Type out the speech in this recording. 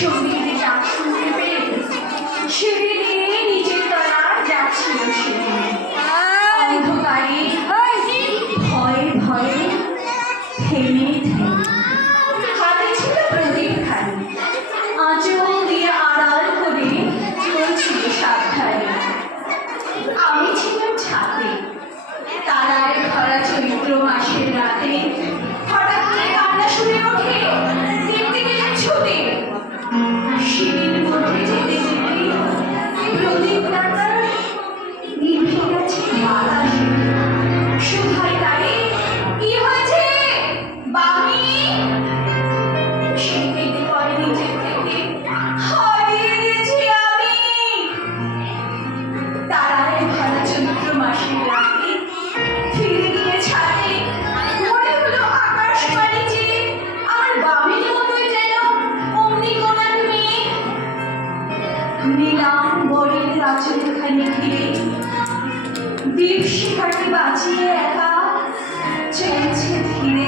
সঙ্গীতে ডাক শুনতে পেয়ে সিঁড়ি দিয়ে নিচের তলায় যাচ্ছিল সে। অন্ধকারে ভয়ে ভয়ে থেমে থেমে হাতে ছিল প্রদীপ খালি, আঁচল দিয়ে আড়াল করে চলছিল সাবধানে। আমি ছিলাম ছাদে, তারায় ভরা চৈত্র মাসের রাতে হঠাৎ করে কান্না শুনে ওঠে দেখতে গেলাম ছবি। সিঁড়ির মধ্যে যেতে যেতে প্রদীপ দাতা নিভে গেছে বাতাসে। সুধাই তারে, কি হয়েছে বামি? সে কেঁদে পড়ে নিজের থেকে, হারিয়ে গেছি আমি। তারায় ভরা চৈত্র মাসের রাতে ফিরে গিয়ে ছাদে মনে হলো আকাশবাণী যে আমার বামির মতোই যেন অমনি কোনার মেয়ে। নিলাম বরের আঁচলখানি ঘিরে দীপ শিখাটি বাঁচিয়ে একা চলছে ধীরে